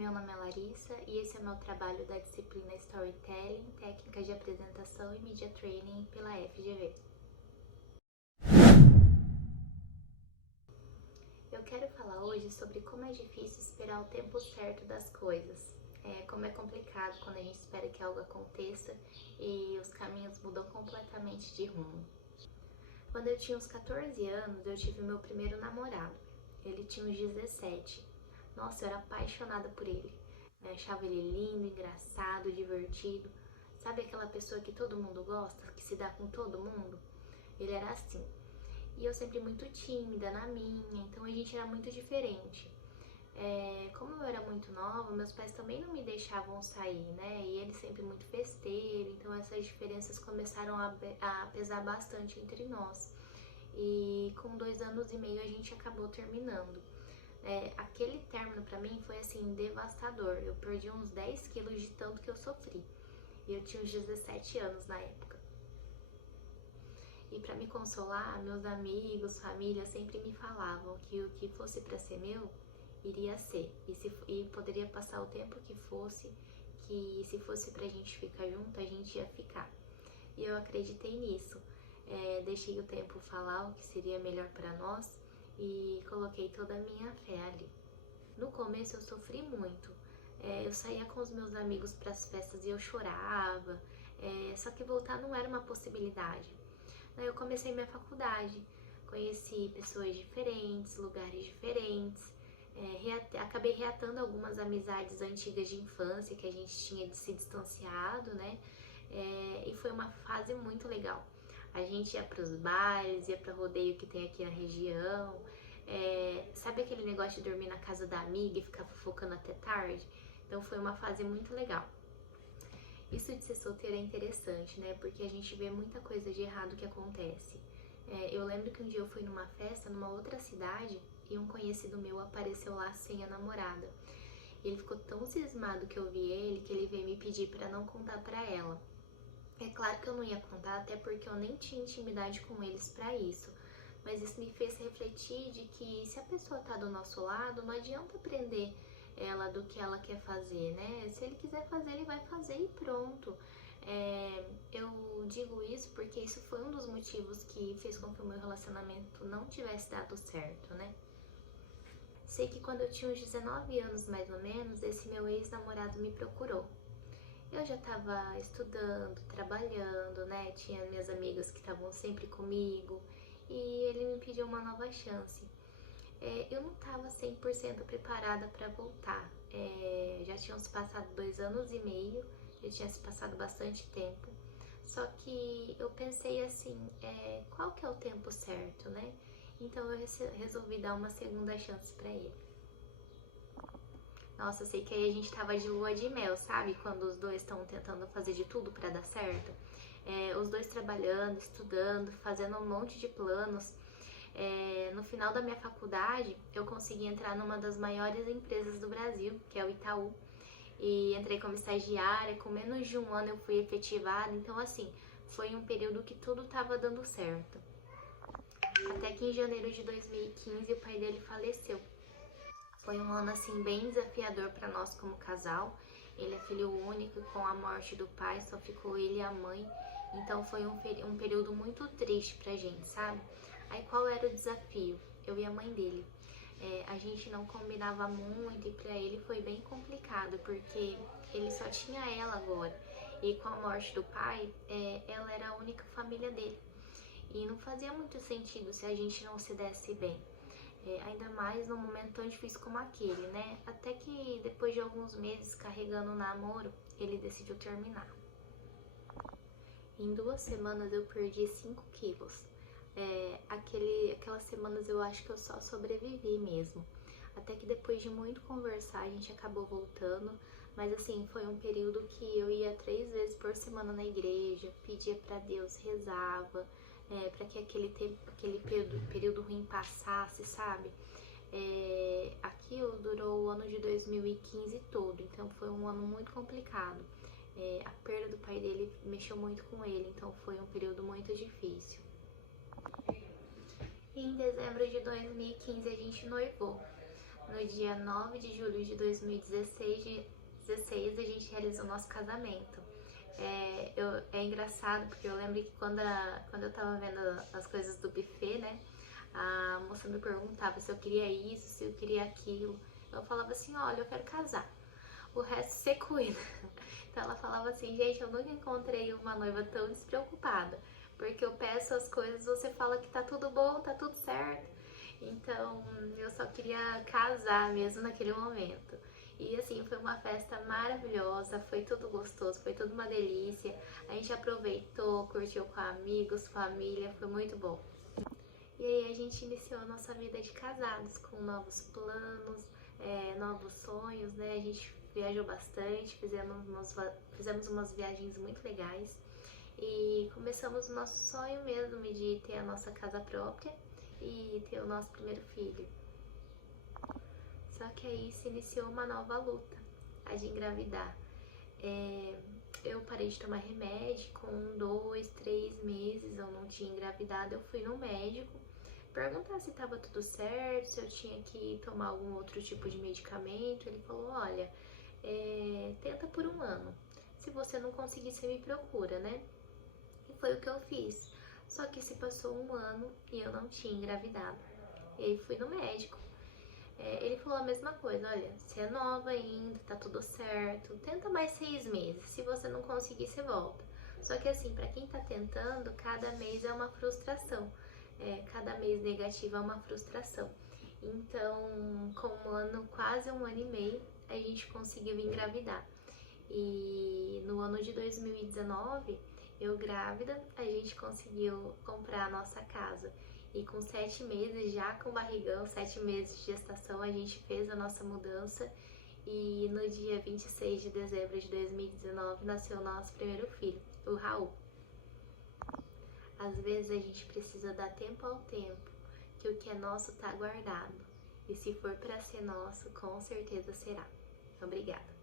Meu nome é Larissa e esse é o meu trabalho da disciplina Storytelling, Técnicas de Apresentação e Media Training pela FGV. Eu quero falar hoje sobre como é difícil esperar o tempo certo das coisas. Como é complicado quando a gente espera que algo aconteça e os caminhos mudam completamente de rumo. Quando eu tinha uns 14 anos, eu tive meu primeiro namorado. Ele tinha uns 17. Nossa, eu era apaixonada por ele. Eu achava ele lindo, engraçado, divertido. Sabe aquela pessoa que todo mundo gosta, que se dá com todo mundo? Ele era assim. E eu sempre muito tímida na minha, então a gente era muito diferente. Como eu era muito nova, meus pais também não me deixavam sair, né? E ele sempre muito festeiro, então essas diferenças começaram a pesar bastante entre nós. E com 2 anos e meio a gente acabou terminando. Aquele término pra mim foi assim, devastador. Eu perdi uns 10 quilos de tanto que eu sofri. E eu tinha uns 17 anos na época. E pra me consolar, meus amigos, família sempre me falavam que o que fosse pra ser meu, iria ser. E poderia passar o tempo que fosse, que se fosse pra gente ficar junto, a gente ia ficar. E eu acreditei nisso. Deixei o tempo falar o que seria melhor pra nós e coloquei toda a minha fé ali. No começo eu sofri muito. Eu saía com os meus amigos para as festas e eu chorava. Só que voltar não era uma possibilidade. Daí eu comecei minha faculdade, conheci pessoas diferentes, lugares diferentes. Acabei reatando algumas amizades antigas de infância que a gente tinha se distanciado, né? E foi uma fase muito legal. A gente ia para os bailes, ia para rodeio que tem aqui na região. Sabe aquele negócio de dormir na casa da amiga e ficar fofocando até tarde? Então foi uma fase muito legal. Isso de ser solteira é interessante, né? Porque a gente vê muita coisa de errado que acontece. Eu lembro que um dia eu fui numa festa numa outra cidade e um conhecido meu apareceu lá sem a namorada. Ele ficou tão cismado que eu vi ele que ele veio me pedir para não contar para ela. É claro que eu não ia contar, até porque eu nem tinha intimidade com eles para isso. Mas isso me fez refletir de que se a pessoa tá do nosso lado, não adianta prender ela do que ela quer fazer, né? Se ele quiser fazer, ele vai fazer e pronto. Eu digo isso porque isso foi um dos motivos que fez com que o meu relacionamento não tivesse dado certo, né? Sei que quando eu tinha uns 19 anos mais ou menos, esse meu ex-namorado me procurou. Eu já estava estudando, trabalhando, né? Tinha minhas amigas que estavam sempre comigo e ele me pediu uma nova chance. Eu não estava 100% preparada para voltar. Já tinham se passado 2 anos e meio, já tinha se passado bastante tempo. Só que eu pensei assim, qual que é o tempo certo, né? Então eu resolvi dar uma segunda chance para ele. Nossa, eu sei que aí a gente tava de lua de mel, sabe? Quando os dois estão tentando fazer de tudo pra dar certo. Os dois trabalhando, estudando, fazendo um monte de planos. No final da minha faculdade, eu consegui entrar numa das maiores empresas do Brasil, que é o Itaú. E entrei como estagiária, com menos de 1 ano eu fui efetivada. Então, assim, foi um período que tudo tava dando certo. Até que em janeiro de 2015 o pai dele faleceu. Foi um ano assim bem desafiador para nós como casal. Ele é filho único e com a morte do pai só ficou ele e a mãe. Então foi um período muito triste pra gente, sabe? Aí qual era o desafio? Eu e a mãe dele. A gente não combinava muito e pra ele foi bem complicado porque ele só tinha ela agora. E com a morte do pai, ela era a única família dele. E não fazia muito sentido se a gente não se desse bem. Ainda mais num momento tão difícil como aquele, né? Até que depois de alguns meses carregando o namoro, ele decidiu terminar. Em 2 semanas eu perdi 5 quilos. Aquelas semanas eu acho que eu só sobrevivi mesmo. Até que depois de muito conversar, a gente acabou voltando. Mas assim, foi um período que eu ia 3 vezes por semana na igreja, pedia pra Deus, rezava, para que aquele período ruim passasse, sabe? Aquilo durou o ano de 2015 todo, então foi um ano muito complicado. A perda do pai dele mexeu muito com ele, então foi um período muito difícil. E em dezembro de 2015 a gente noivou. no dia 9 de julho de 2016, a gente realizou nosso casamento. É engraçado porque eu lembro que quando eu tava vendo as coisas do buffet, né? A moça me perguntava se eu queria isso, se eu queria aquilo. Eu falava assim, olha, eu quero casar. O resto você cuida. Então ela falava assim, gente, eu nunca encontrei uma noiva tão despreocupada. Porque eu peço as coisas, você fala que tá tudo bom, tá tudo certo. Então eu só queria casar mesmo naquele momento. E assim, foi uma festa maravilhosa, foi tudo gostoso, foi tudo uma delícia. A gente aproveitou, curtiu com amigos, família, foi muito bom. E aí a gente iniciou a nossa vida de casados, com novos planos, novos sonhos, né? A gente viajou bastante, fizemos umas viagens muito legais e começamos o nosso sonho mesmo de ter a nossa casa própria e ter o nosso primeiro filho. Só que aí se iniciou uma nova luta, a de engravidar. Eu parei de tomar remédio, com 2, 3 meses eu não tinha engravidado, eu fui no médico perguntar se estava tudo certo, se eu tinha que tomar algum outro tipo de medicamento. Ele falou, olha, tenta por 1 ano, se você não conseguir você me procura, né? E foi o que eu fiz, só que se passou 1 ano e eu não tinha engravidado. E aí fui no médico. Ele falou a mesma coisa, olha, você é nova ainda, tá tudo certo, tenta mais 6 meses, se você não conseguir, você volta. Só que assim, pra quem tá tentando, cada mês é uma frustração, cada mês negativo é uma frustração. Então, com quase um ano e meio, a gente conseguiu engravidar. E no ano de 2019, eu grávida, a gente conseguiu comprar a nossa casa. E com 7 meses, já com barrigão, 7 meses de gestação, a gente fez a nossa mudança. E no dia 26 de dezembro de 2019, nasceu o nosso primeiro filho, o Raul. Às vezes a gente precisa dar tempo ao tempo, que o que é nosso tá guardado. E se for para ser nosso, com certeza será. Obrigada.